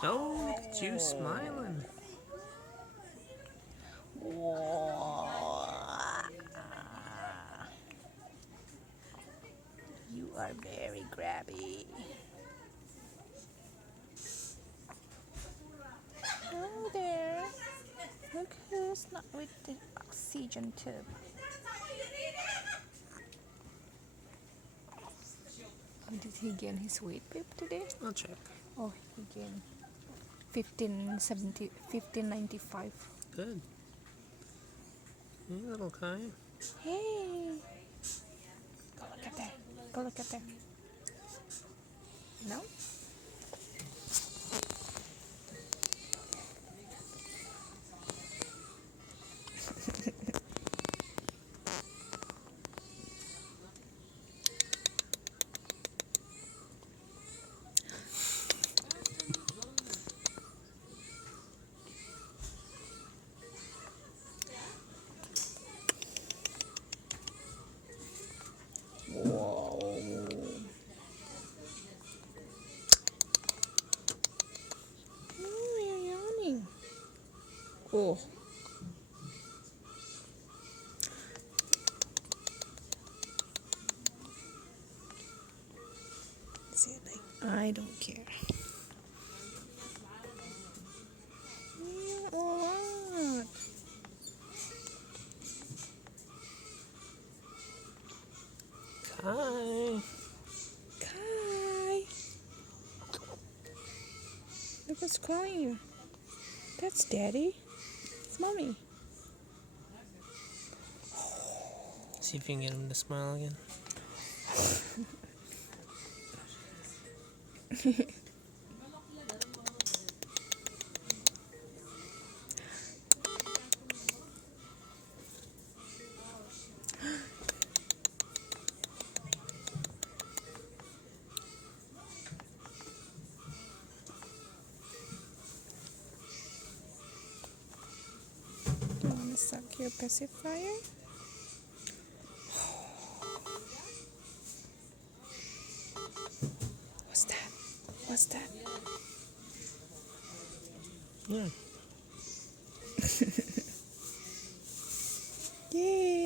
Oh, look at you smiling. You are very grabby. Oh there. Look who's not with the oxygen tube. Did he gain his weight, babe, today? I'll check. Oh, he gained 1570, 1595. Good. Hey, little Kai. Hey! Go look at that. Go look at that. No? Whoa. Oh, you're yawning. Oh. Say it like, I don't care. What? Kai. Kai. Look what's crying. That's Daddy. It's Mommy. See if you can get him to smile again. You want to suck your pacifier? What's that? What's that? Yeah. Yay!